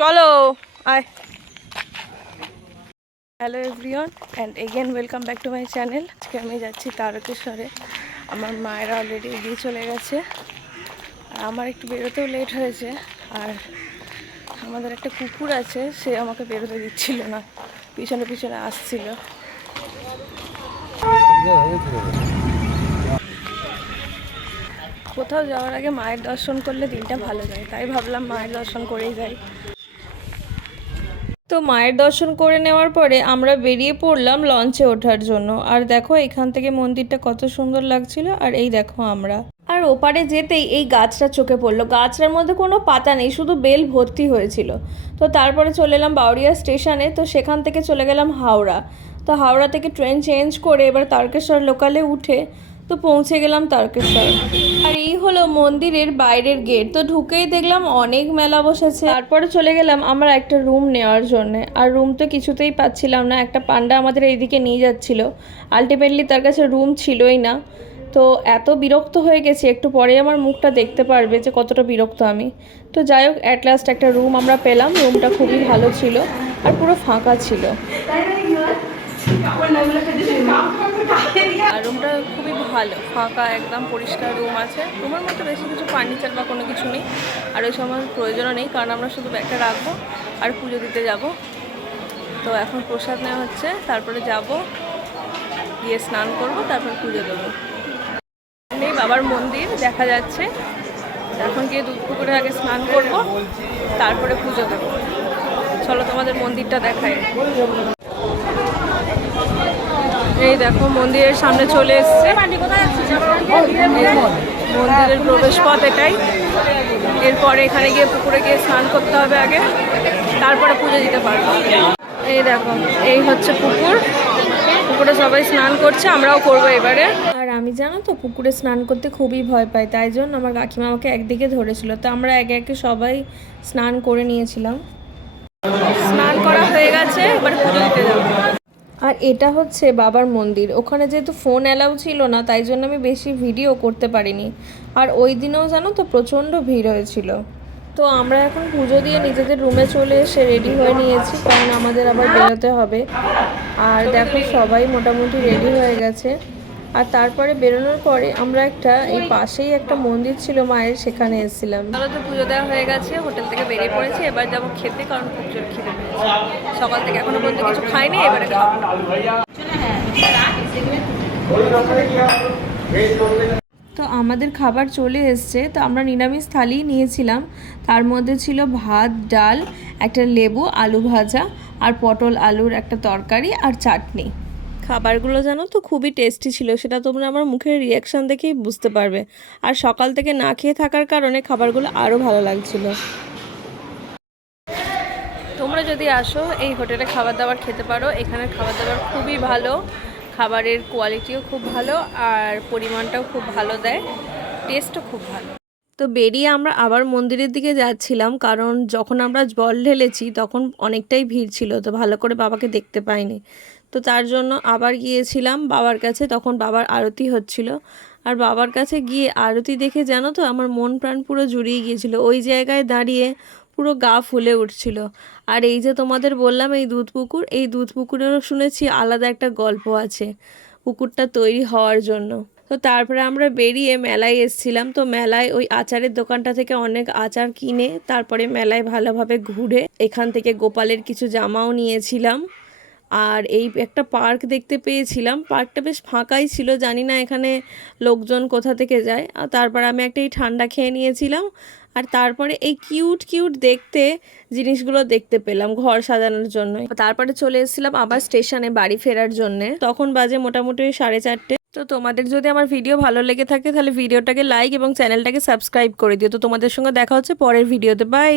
চলো আয়। Hello everyone and again welcome back to my channel. আজকে আমি যাচ্ছি তারকেশ্বরে। আমার মায়েরা অলরেডি এগিয়ে চলে গেছে আর আমার একটু বেরোতেও লেট হয়েছে। আর আমাদের একটা কুকুর আছে, সে আমাকে বেরোতে দিচ্ছিল না, পিছনে পিছনে আসছিল। কোথাও যাওয়ার আগে মায়ের দর্শন করলে দিনটা ভালো যায়, তাই ভাবলাম মায়ের দর্শন করেই যাই। তো মায়ের দর্শন করে নেওয়ার পরে আমরা বেরিয়ে পড়লাম লঞ্চে ওঠার জন্য। আর দেখো এখান থেকে মন্দিরটা কত সুন্দর লাগছিল। আর এই দেখো আমরা আর ওপারে যেতেই এই গাছটা চোখে পড়লো। গাছটার মধ্যে কোনো পাতা নেই, শুধু বেল ভর্তি হয়েছিল। তো তারপরে চলে এলাম বাউরিয়া স্টেশনে। তো সেখান থেকে চলে গেলাম হাওড়া। তো হাওড়া থেকে ট্রেন চেঞ্জ করে এবার তারকেশ্বর লোকালে উঠে তো পৌঁছে গেলাম তারকেশ্বর। আর এই হলো মন্দিরের বাইরের গেট। তো ঢুকেই দেখলাম অনেক মেলা বসেছে। তারপরে চলে গেলাম আমরা একটা রুম নেওয়ার জন্যে। আর রুম তো কিছুতেই পাচ্ছিলাম না। একটা পান্ডা আমাদের এইদিকে নিয়ে যাচ্ছিল, আলটিমেটলি তার কাছে রুম ছিলই না। তো এত বিরক্ত হয়ে গেছি, একটু পরে আমার মুখটা দেখতে পারবে যে কতটা বিরক্ত আমি। তো যাই হোক, অ্যাট লাস্ট একটা রুম আমরা পেলাম। রুমটা খুবই ভালো ছিল আর পুরো ফাঁকা ছিল। আর রুমটা খুবই ভালো, ফাঁকা, একদম পরিষ্কার রুম আছে। রুমের মধ্যে বেশি কিছু ফার্নিচার বা কোনো কিছু নেই। আর ওই সময় প্রয়োজনও নেই, কারণ আমরা শুধু ব্যাগটা রাখবো আর পুজো দিতে যাব। তো এখন প্রসাদ নেওয়া হচ্ছে, তারপরে যাব, গিয়ে স্নান করব, তারপর পুজো দেবো। এই বাবার মন্দির দেখা যাচ্ছে। এখন গিয়ে দুধ পুকুরে আগে স্নান করব, তারপরে পুজো দেবো। চলো তোমাদের মন্দিরটা দেখায়। এই দেখো মন্দিরের সামনে চলে এসছে। মন্দিরের প্রবেশ পথ এটাই। এরপরে এখানে গিয়ে পুকুরে গিয়ে স্নান করতে হবে আগে, তারপরে পুজো দিতে পারবো। এই দেখো, এই হচ্ছে পুকুর। পুকুরে সবাই স্নান করছে, আমরাও করবো এবারে। আর আমি জানো তো পুকুরে স্নান করতে খুবই ভয় পাই, তাই জন্য আমার কাকিমা আমাকে একদিকে ধরেছিল। তো আমরা একে একে সবাই স্নান করে নিয়েছিলাম। স্নান করা হয়ে গেছে, এবারে পুজো দিতে যাবো। আর এটা হচ্ছে বাবার মন্দির। ওখানে যেহেতু ফোন অ্যালাউ ছিল না, তাই জন্য আমি বেশি ভিডিও করতে পারিনি। আর ওই দিনেও জানো তো প্রচণ্ড ভিড় হয়েছিল। তো আমরা এখন পুজো দিয়ে নিজেদের রুমে চলে এসে রেডি হয়ে নিয়েছি, কারণ আমাদের আবার বেরোতে হবে। আর দেখো সবাই মোটামুটি রেডি হয়ে গেছে। আর তারপরে বেরোনোর পরে আমরা এই পাশেই একটা মন্দির ছিল মায়ের, সেখানে এসেছিলাম। তাহলে তো পুজো দেওয়া হয়ে গেছে, হোটেল থেকে বেরিয়ে পড়েছি। এবার যাবো খেতে, কারণ খুব জোর খিদে পেয়েছে। সকাল থেকে এখনো পর্যন্ত কিছু খাইনি, এবারে খাবো। তো আমাদের খাবার চলে এসছে। তো আমরা নিরামিষ থালি নিয়েছিলাম। তার মধ্যে ছিল ভাত, ডাল, একটা লেবু, আলু ভাজা আর পটল আলুর একটা তরকারি আর চাটনি। খাবারগুলো জানো তো খুবই টেস্টি ছিল, সেটা তোমরা আমার মুখের রিয়াকশান দেখেই বুঝতে পারবে। আর সকাল থেকে না খেয়ে থাকার কারণে খাবারগুলো আরও ভালো লাগছিল। তোমরা যদি আসো এই হোটেলে খাবার দাবার খেতে পারো। এখানের খাবার দাবার খুবই ভালো, খাবারের কোয়ালিটিও খুব ভালো আর পরিমাণটাও খুব ভালো দেয়, টেস্টও খুব ভালো। তো বেরিয়ে আমরা আবার মন্দিরের দিকে যাচ্ছিলাম, কারণ যখন আমরা জল ঢেলেছি তখন অনেকটাই ভিড় ছিল, তো ভালো করে বাবাকে দেখতে পাইনি। তো তার জন্য আবার গিয়েছিলাম বাবার কাছে। তখন বাবার আরতি হচ্ছিল। আর বাবার কাছে গিয়ে আরতি দেখে জানো তো আমার মন প্রাণ পুরো জুড়িয়ে গিয়েছিল। ওই জায়গায় দাঁড়িয়ে পুরো গা ফুলে উঠছিল। আর এই যে তোমাদের বললাম এই দুধ পুকুর, এই দুধ পুকুরেরও শুনেছি আলাদা একটা গল্প আছে পুকুরটা তৈরি হওয়ার জন্য। তো তারপরে আমরা বেরিয়ে মেলায় এসেছিলাম। তো মেলায় ওই আচারের দোকানটা থেকে অনেক আচার কিনে তারপরে মেলায় ভালোভাবে ঘুরে এখান থেকে গোপালের কিছু জামাও নিয়েছিলাম। আর এই একটা পার্ক দেখতে পেয়েছিলাম, পার্কটা বেশ ফাঁকাই ছিল, জানি না এখানে লোকজন কোথা থেকে যায়। আর তারপর আমি একটা এই ঠান্ডা খেয়ে নিয়েছিলাম। আর তারপরে এই কিউট কিউট দেখতে জিনিসগুলো দেখতে পেলাম ঘর সাজানোর জন্য। তারপরে চলে এসেছিলাম আবার স্টেশনে বাড়ি ফেরার জন্যে। তখন বাজে মোটামুটি 4:30। তো তোমাদের যদি আমার ভিডিও ভালো লেগে থাকে তাহলে ভিডিওটাকে লাইক এবং চ্যানেলটাকে সাবস্ক্রাইব করে দিও। তো তোমাদের সঙ্গে দেখা হচ্ছে পরের ভিডিওতে। বাই।